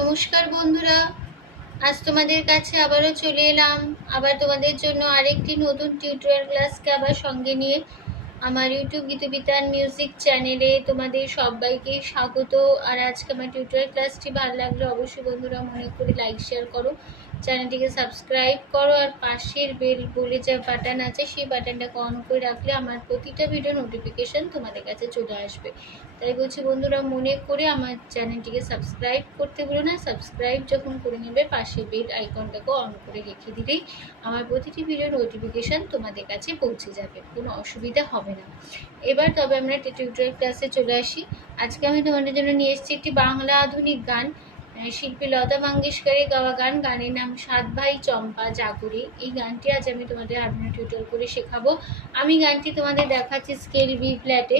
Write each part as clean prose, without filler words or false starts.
নমস্কার বন্ধুরা, আজ তোমাদের কাছে আবারও চলে এলাম। আবার তোমাদের জন্য আরেকটি নতুন টিউটোরিয়াল ক্লাসকে আবার সঙ্গে নিয়ে আমার ইউটিউব গীতবিতান মিউজিক চ্যানেলে তোমাদের সবাইকে স্বাগত। আর আজকে আমার টিউটোরিয়াল ক্লাসটি ভালো লাগলে অবশ্যই বন্ধুরা মনে করে লাইক শেয়ার করো, চ্যানেলটিকে সাবস্ক্রাইব করো, আর পাশের বেল বলে যে বাটন আছে সেই বাটনটাকে অন করে রাখলে আমার প্রতিটা ভিডিও নোটিফিকেশন তোমাদের কাছে চলে আসবে। তাই বলছি বন্ধুরা, মনে করে আমার চ্যানেলটিকে সাবস্ক্রাইব করতে ভুলো না। সাবস্ক্রাইব যখন করে নেবে পাশের বেল আইকনটাকে অন করে রেখে দিলেই আমার প্রতিটি ভিডিও নোটিফিকেশান তোমাদের কাছে পৌঁছে যাবে, কোনো অসুবিধা হবে না। এবার তবে আমরা টিউটোরিয়াল ক্লাসে চলে আসি। আজকে আমি তোমাদের জন্য নিয়ে এসেছি একটি বাংলা আধুনিক গান, শিল্পী লতা মঙ্গেশকরের গাওয়া গান। গানের নাম সাত ভাই চম্পা জাগরে। এই গানটি আজ আমি তোমাদের হারমোনিয়াম টিউটোরিয়াল করে শেখাবো। আমি গানটি তোমাদের দেখাচ্ছি স্কেল বি ফ্ল্যাটে।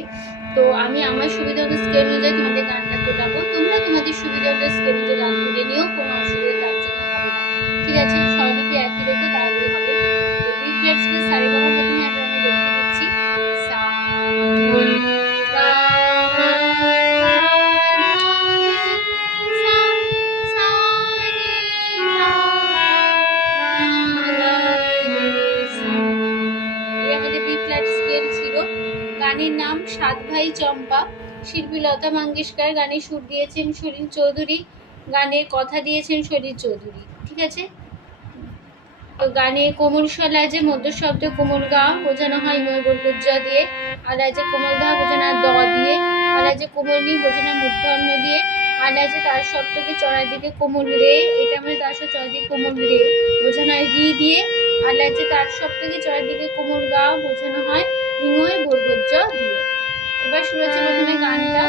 তো আমি আমার সুবিধা মতো স্কেল অনুযায়ী তোমাদের গানটা তোলাবো, তোমরা তোমাদের সুবিধা মতো স্কেল অনুযায়ী গান তুলে নিও, কোনো অসুবিধা তার জন্য হবে না। ঠিক আছে, স্বরলিপি একই রেখো তাহলেই হবে। তো বি ফ্ল্যাট স্কেল সারেগামা প্রথমে আমি দেখিয়ে দিচ্ছি। সা গানের নাম সাত ভাই চম্পা, শিল্পী লতা মঙ্গেশকর। গানে সুর দিয়েছেন সলিল চৌধুরী, গানের কথা দিয়েছেন সলিল চৌধুরী। ঠিক আছে, তো গানে কোমল স্বরাজে মধ্য শব্দ কোমল গা বোঝানো হয় ময় বরগুজ্জ দিয়ে, আলাজে কোমল ধা বোঝানো দ দিয়ে, আলাজে কোমল নি বোঝানো মূর্ধন্য দিয়ে, আলাজে তার সপ্তকে চড়ার দিকে কোমল রে, এটা মানে তার সব চড়ার দিকে কোমল রে বোঝানো হয় রি দিয়ে, আলাজে তার সপ্তকে চড়ার দিকে কোমল গা বোঝানো হয় ইময় বরগুজ্জ দিয়ে। এবার শুরু হচ্ছে প্রথমে গানটা।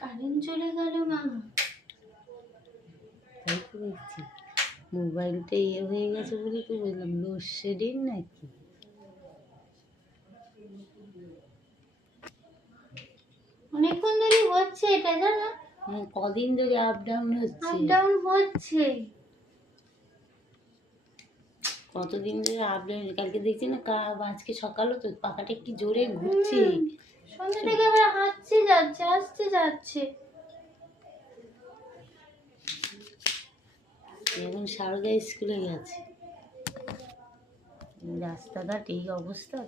কারেন্ট চলে গেল মা। তাই তো দেখছি মোবাইলটা ইয়ে হয়ে গেছে বলে তো বললাম লোডশেডিং নাকি। অনেকক্ষণ ধরে হচ্ছে এটা জানো। হ্যাঁ কদিন ধরে আপ ডাউন হচ্ছে। আপ ডাউন হচ্ছে। কতদিন ধরে আপ ডাউন, কালকে দেখছি না আজকে সকালও তো পাখাটা কি জোরে ঘুরছে। সন্ধ্যা থেকে আবার হাঁটছে যাচ্ছে আসছে যাচ্ছে। এখন সারদা স্কুলে গেছে, রাস্তাঘাট এই অবস্থা।